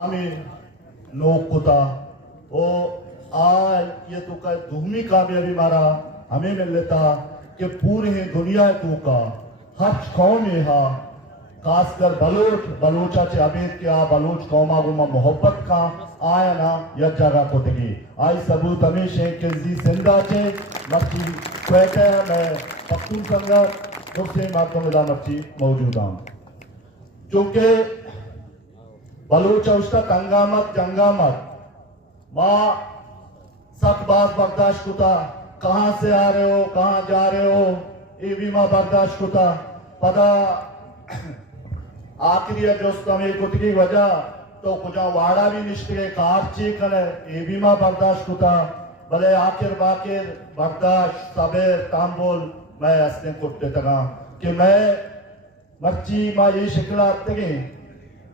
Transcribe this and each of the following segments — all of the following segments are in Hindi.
हमें नोकुता ओ ये तो का दुहमी कामयाबी मारा हमें मिल लेता कि पूरे दुनिया तू का हर कौम में हा खासकर बलोचा चे अबेद के आ बलोच कौमा गुमा मोहब्बत का आया ना यह जगह को तगी आई सबूत हमेशा के जी जिंदा चे मर्ची कहते हैं मैं पख्तून संगा दूसरे मातों में मर्ची मौजूद हूँ क्योंकि बलूचा उसका तंगामत जंगामत माँ सख्त बात बर्दाश्त कुता कहाँ से आ रहे हो कहाँ जा रहे हो ये भी माँ बर्दाश्त कुता पता आखिरी दोस्त में कुछ की वजह तो कुछ वाड़ा भी निश्चित कार चीक है ये भी माँ बर्दाश्त कुता भले आखिर बाकिर बर्दाश्त सबेर तांबोल मैं असने कुत्ते तक कि मैं मर्ची माँ ये शिकला तक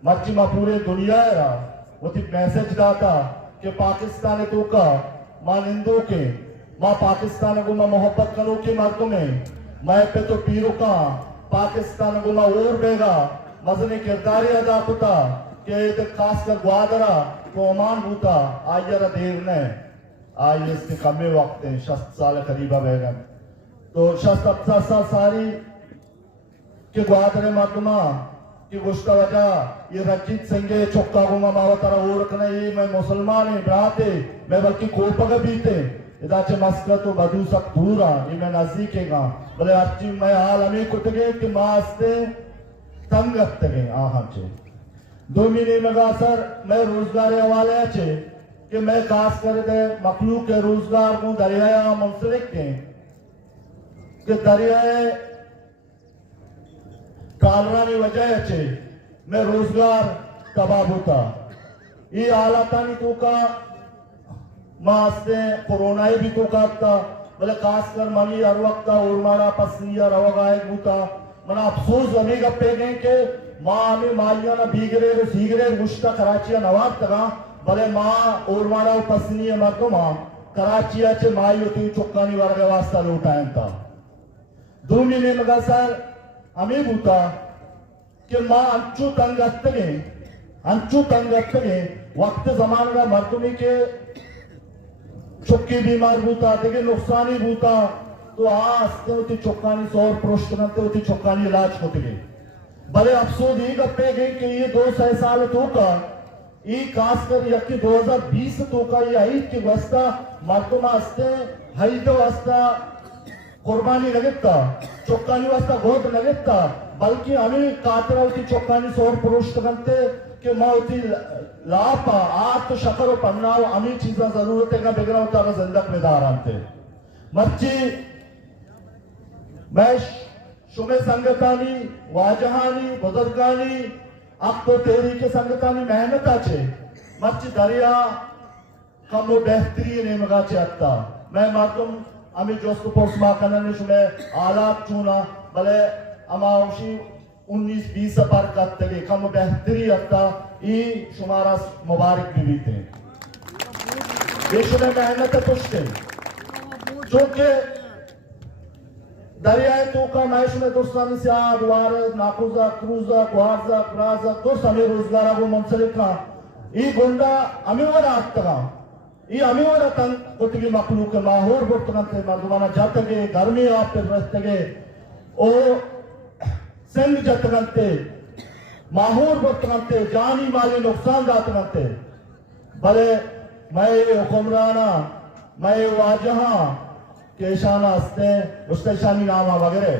मर्ची माँ पूरे दुनिया रहा वो थी मैसेज दाता कि पाकिस्तान तो का माँ निंदो के माँ पाकिस्तान को माँ मोहब्बत करो के मर्दों में मैं पे तो पीरो का पाकिस्तान को माँ और बेगा मजने किरदारी अदा कुता के खास कर ग्वादरा तो अमान बूता आयरा देर ने आई इसके कमे वक्त हैं 60 साल करीबा बेगम तो 60 साल सारी के ग्वादरे मर्दमा कि गुस्ता वजह ये रंजीत सिंह चौका गुमा मावतारा वो रखना ये मैं मुसलमान है ब्राते मैं बल्कि कोपग बीते इदाचे मस्का तो बदू सक दूरा ये मैं नजदीकेगा बोले अच्छी मैं हाल हमें कुटगे कि मास्ते तंग तगे आहा चे 2 महीने लगा सर मैं रोजगार हवाले चे कि मैं खास कर दे मखलूक के रोजगार को दरिया मुंसलिक के कि दरिया कालरानी वजह चे मैं रोजगार तबाह होता ये हालातानी तो का मास्ते कोरोना भी तो का बोले खासकर मनी हर वक्त और मारा पसलिया रवागाए होता मना अफसोस अभी गप्पे गए के माँ हमें माइया ना भीगरे सीगरे गुश्ता कराचिया नवाब तका बोले माँ और मारा पसलिया मर्दो माँ कराचिया चे माई होती चुक्कानी वाला के वास्ता लौटाएं था 2 महीने लगा सर हमें बूता कि माँ अंचू तंगत्तगे वक्त जमान का मर्दुमी के चुक्की बीमार बूता देखिए नुकसानी बूता तो आस्ते होती चुक्कानी 100 पृष्ठ करते होती चुक्कानी इलाज होती गई भले अफसोस ही गप्पे गए कि ये 200 साल तो का ये खासकर यकी 2020 तो का ये आई की वस्ता मर्दुमा हस्ते हईद वस्ता कुर्बानी लगता चौकानी वास्ता गोद लगता बल्कि हमें कातरावती चौकानी 100 पृष्ठ करते कि मावती लापा आत तो शकर और पन्नाव हमें चीज़ा जरूरत है का बिगड़ा होता है जिंदग में दारांते मर्ची मैं शुमे संगतानी वाजहानी बुजुर्गानी अब तो तेरी के संगतानी मेहनत आचे मर्ची दरिया कम बेहतरीन है मगा चाहता मैं मातुम हमें जोस्त पोस्ट माकनने शुमे आलात चुना भले अमाउशी 19-20 पर करते गए कम बेहतरी अत्ता ये शुमारा मुबारक भी थे ये शुमे मेहनत पुष्टे जो के दरियाए तो का मैं शुमे दोस्तानी से आद वारद नाकुजा क्रूजा गुहाजा क्राजा तो समय रोजगार वो मुंसलिक का ये गुंडा हमें वाला आत्ता ये हमें वाला तंग कुतगी मखलूक के माहौर बुर्तनते मर्दमाना जातगे गर्मी आप पे रस्तगे ओ सिंध जतनते माहौर बुर्तनते जानी माली नुकसान जातनते भले मैं हुक्मराना मैं वाजहा केशाना हस्ते मुस्तशानी नामा वगैरह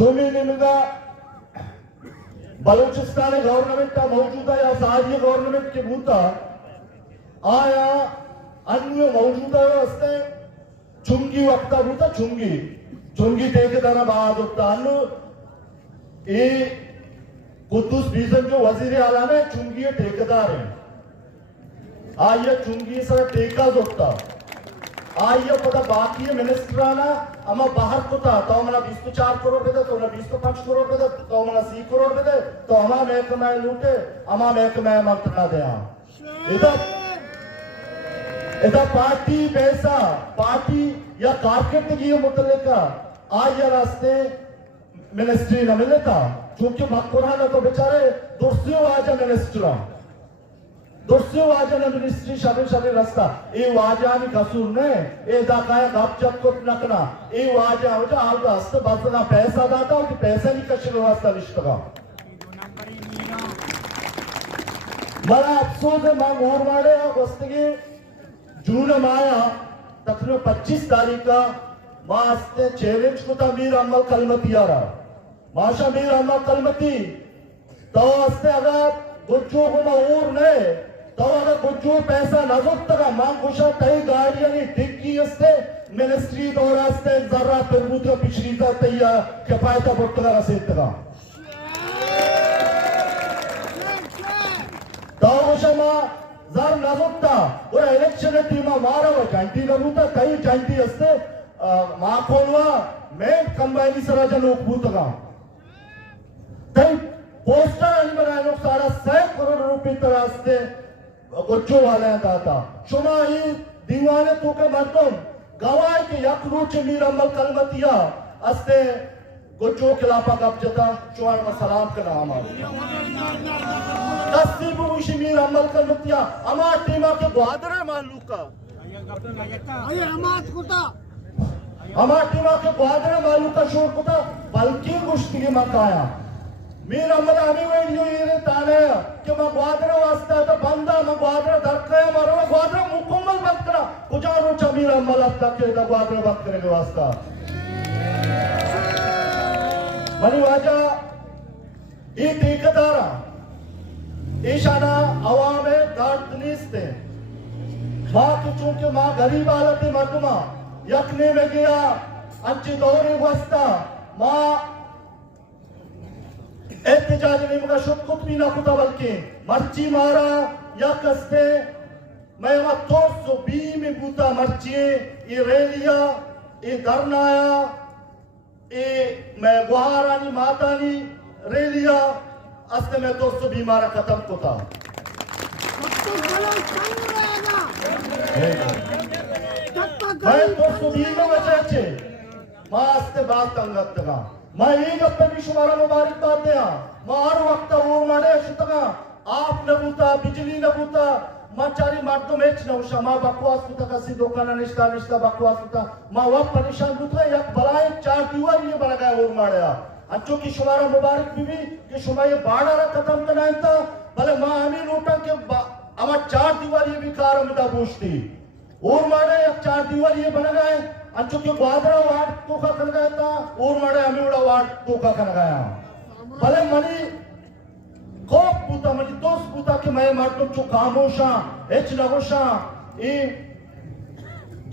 2 महीने में बलूचिस्तान गवर्नमेंट का मौजूदा या साजिया गवर्नमेंट के भूता आया अन्य मौजूदा हस्ते चुंगी वक्ता भूता चुंगी ठेकेदार बाद होता अनु ये कुद्दूस बीजन जो वजीर आला में चुंगी ठेकेदार है आया चुंगी सर ठेका जोता आया पता बाकी मिनिस्टर आना अमा बाहर को था तो हमारा 24 करोड़ दे तो हमारा 25 करोड़ दे तो हमारा 30 करोड़ दे तो हमारा महकमा लूटे हमारा महकमा मंत्रणा दे इधर पार्टी पैसा पार्टी या कारकर्दगी मुतल्लिका आया रास्ते मिनिस्ट्री न मिलता चूंकि मकुराना तो बेचारे दोस्तियों आजा मिनिस्ट्रा दोस्तियों आजा न मिनिस्ट्री शाबे शाबे रास्ता ये वाजा नि कसूर ने ये दाकाया गापचक को नकना ये वाजा हो जा आल रास्ते बसना पैसा दाता हो कि पैसा नहीं कशर रास्ता निष्ठगा बड़ा अफसोस है मां मोर मारे वस्तगी जून माया तकरीबन 25 तारीख का मास्ते चैलेंज को मीर अमल कलमती आ रहा माशा मीर अमल कलमती तो अस्ते अगर गुज्जू को माऊर ने तो अगर गुज्जू पैसा नजर तक मां खुशा तई गाड़ियां नहीं डिग्गी अस्ते मिनिस्ट्री दौरा अस्ते जरा तरबूत पिछली का तैया किफायता बुट्टगा रसीद तक तो खुशा जर नजरता और इलेक्शन टीमा मारा वो जानती नबूता कई जानती अस्ते माकोलवा मैं कंबाइनी सराजा लोग भूतगा तई पोस्टर आणि बनाए लोग 6.5 करोड़ रुपए तरह से गुज्जो वाले दाता शुमा ही दीवाने तो के मर्दम गवाए के यक रोच मीर अमल कलमतिया अस्ते गुज्जो खिलाफा कब्जता शुआर में सलाम का नाम आ तस्बीब मीर अमल कलमतिया अमा टीमा के ग्वादरे मालूका अये अमात कुता हमार टीमा के ग्वादरे मालूका शोर कुता बल्कि मुश्किल मकाया मीर अमल आमी वीडियो ये ताने कि मैं ग्वादरे वास्ता तो बंदा मैं ग्वादरे धक्के मारो ग्वादरे मुकम्मल बात करा कुजा रोचा मीर अमल अब तक के ग्वादरे बात करेंगे वास्ता मनी वाजा ये ठेकेदारा ईशाना अवाम है दर्द निस्ते माँ की चूंकि माँ गरीब हालत है मर्दमा यकने में गया अच्छी दौरे वास्ता माँ एहतजाज ने मगर शुभ कुछ भी ना कुता बल्कि मर्ची मारा या कस्ते मैं वहाँ 220 में बूता मर्ची ये रेलिया ये धरनाया ये मैं गुहारानी मातानी रेलिया अस्ते में 220 मारा खत्म कुता मैं 220 में बचे माँ अस्ते बात अंगत तका मैं एक अपने भी शुमारा मुबारकबाद दिया मार वक्त वो मरे शुतगा आप न बूता बिजली न बूता माचारी मर्दों में न उषा माँ बकवास कुता कसी दुकाना निश्ता निश्ता बकवास कुता माँ वक्त परेशान बूता एक बलाए 4 दीवार ये बना गया वो मरे अच्छों की शुमारा मुबारक भी कि शुमा ये बाड़ा खत्म करना था भले माँ हमें नोटा के हमार 4 दीवार ये भी कार अमिता पूछती और मरे 4 दीवार ये बना गए अंचो के ग्वादरा वार्ड तो का कर गया था और मरे अमीड़ा वार्ड तो का कर गया भले मनी को पूता मनी दोस्त पूता के मैं मर्दों चो खामोशा एच लगोशा ये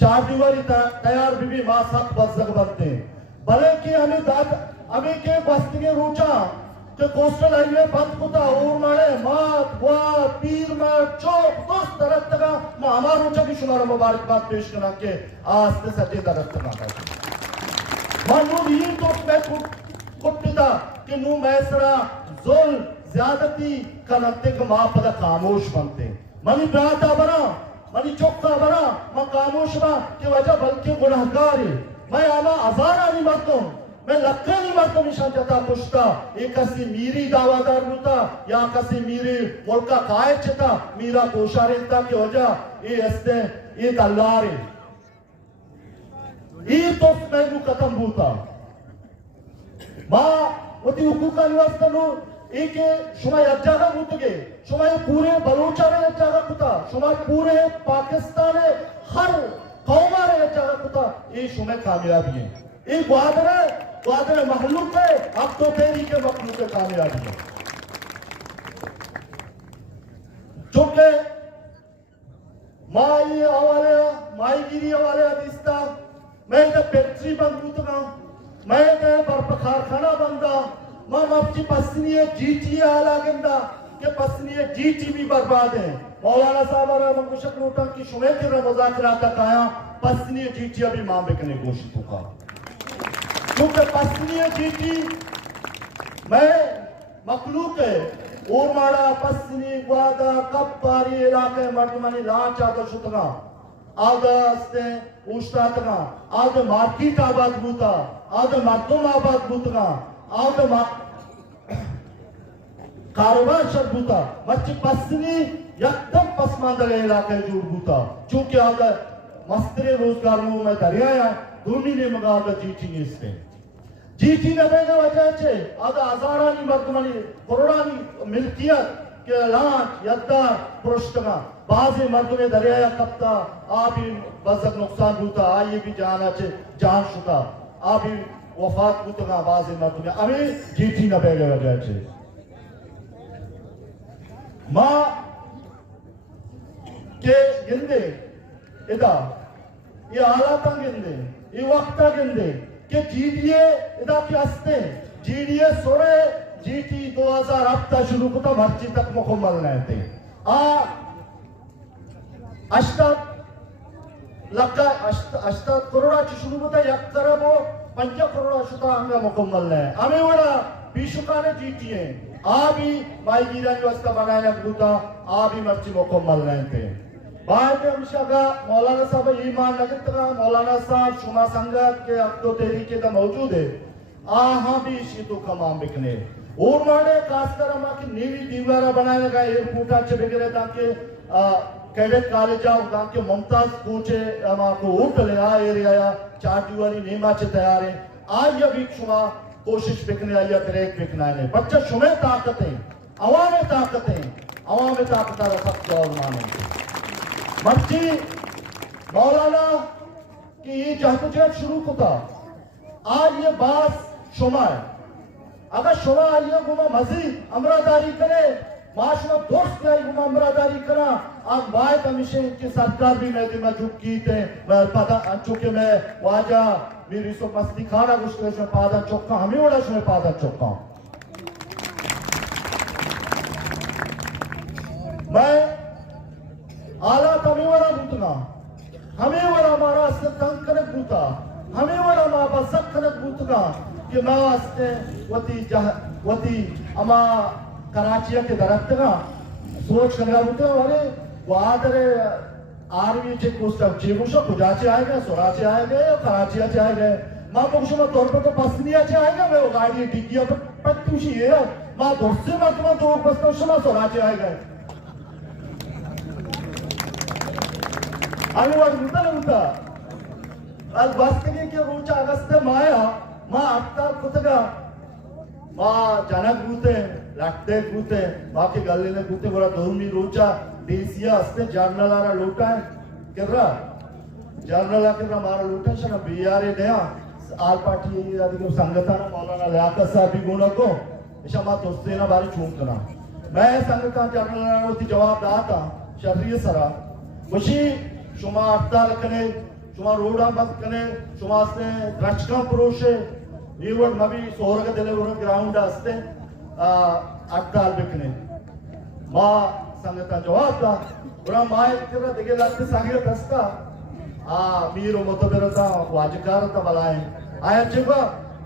4 दीवारी तैयार भी मां सख बजक बनते भले कि हमें दाद अभी के बस्ती के रोचा के कोस्टल हाईवे बंद कुता और मरे मात वा पीर मार चौक दोस्त तरह तका मां हमार रोचा की शुमारा मुबारकबाद पेश करा के आस्ते सटे तरह तका मानू ये तो मैं कुत्ता कि नु मैसरा जुल ज्यादती करते के मां पदा खामोश बनते मनी ब्राता बना मनी चौका बना मां खामोश बा के वजह बल्कि गुनाहगार है मैं आमा हजारा नहीं मरता मैं लक्का नहीं मरता निशान जता पुछता एक कसी मीरी दावादार होता या कसी मीरी मुल्का काय चता मीरा कोशारेता के वजह ये हस्ते ये दल्लारे ये तो मैं खत्म होता मां वती हुकूक निवासता नो एक शुमा यज्जागा मुतगे शुमा पूरे बलूचारे यज्जागा कुता शुमा पूरे पाकिस्तान हर कौमारे यज्जागा कुता ये शुमा कामयाबी है ये ग्वादरे महलूक है अब तो तेरी के मखलूक कामयाबी है चूंकि माई हवाले माईगिरी हवाले दिसता मैं तो फैक्ट्री बंद होता मैं तो बर्फ कारखाना बंदा मां मफ्ती पसनी जीटी आला गंदा के पसनी जीटी भी बर्बाद है मौलाना साहब और मंगुशक नोटा की शुमे के मुज़ाकरा तक आया पसनी जीटी अभी मां बेकने घोषित होगा क्योंकि पसनी जीटी मैं मखलूक है और माड़ा पसनी ग्वादा कप्पारी इलाके मर्दमनी लांचा तो शुतगा आगस्ते उष्टातगा आग मार्केट आबाद बूता आग मर्दम आबाद बूतगा आउट मा कारोबार शर बूता मच्छी पसनी एकदम पसमानदा इलाके जोड़ बूता चूंकि आगे मस्तरे रोजगार में दरिया है दोनी ने मगावला जीटी इसते जीटी ने बेगा वजह से आगे हजारानी मर्दमनी करोड़ानी मिल्कियत के लांच यद्दा पुरुषतगा बाजे मर्दमे दरिया कप्ता आबी बजक नुकसान बूता आइए भी जाना चे जान शुका आबी वफात बूतगा बाजे मर्दमे अभी जीटी ने बेगा वजह से माँ के गिंदे इदा ये हालात गिंदे ये वक्त गिंदे के जीडीए इदा के हस्ते जीडीए सोरे जीटी 2000 हफ्ता शुरू को मर्ची तक मुकम्मल नहीं थे अष्ट करोड़ाची शुरू होता 1 खरब 5 करोड़ शुता अंगा मुकम्मल नहीं हमें वड़ा बीशुकाने जीटी है आभी भाई गिरा व्यवस्था बनाया गुता आभी मर्ची मुकम्मल नहीं थे बाद में हमशा मौलाना साहब ईमान लगत का मौलाना साहब शुमा संगत के अब्दो तहरीके का मौजूद है हाँ भी इसी तो कमाम बिकने और माने खासकर हम की नीली दीवारा बनाने का एयरपोर्ट अच्छे बिगड़े ताकि कैडेट कॉलेज ताकि मुमताज कोचे हम आपको होटल है एरिया 4 दीवारी नेमा से तैयार है आज ये भी शुमा कोशिश बिकने आई या ब्रेक बिकना है बच्चा शुमे ताकतें अवाम ताकत सब जवाब माने मर्ची मौलाना की ये जहद शुरू होता आज ये बात शुमा है अगर शुमा आइए गुमा मजीद अमरादारी करे माशरा दोस्त गए गुमा अमरादारी करा आज बात हमेशा की सरकार भी मैं दिमा झुक की थे मैं पता चुके मैं वाजा मेरी सो मस्ती खाना कुछ में पादा चौका हमें बड़ा शुमे पादा चौका मैं आला हमें वरा बूतना हमें वरा हमारा से तंग कनक बूता हमें वरा हमारा सब कनक बूतना कि मैं वास्ते वती अमा कराची के दरख्त का सोच करना बूता अरे वादरे आर्मी चेक पोस्ट अब चेमुशो कुजाचे आएगा सोराचे आएगा या कराची आएगा मां मुझे मैं तौर पर तो पसंदिया आएगा मैं वो गाड़ी डिग्गी अब पत्तूशी है मां दोस्त से मत तो बस तो शमा सोराचे आएगा अनुवाद होता आज वास्तविक के रोचा अगस्त माया मां अट्टा कुतगा मां जनक बूते लगते बूते बाकी गले ने बूते बड़ा दोमी रोचा देसिया हस्ते जर्नलारा लोटा है किर्रा जर्नला किर्रा मारा लोटा शना बीआरए दया आल पार्टी ये आदि को संगठन मौलाना लियाकत साहब भी गुणा को शमा दोस्ते ना बारी चूंकना मैं संगठन जर्नलारा होती जवाब दाता शरीय सरा मुशी शुमा अट्टा रखने शुमा रोड़ा बंद करने शुमा से रचका पुरुषे ये वर्ड मभी सोरग दिले वर्ड ग्राउंड हस्ते अट्टा बिकने माँ संगता जवाब दा बुरा माय तेरा दिगे लगते संगे दस्ता मीरो मतबेरता वाजकार ता बलाए आया चेको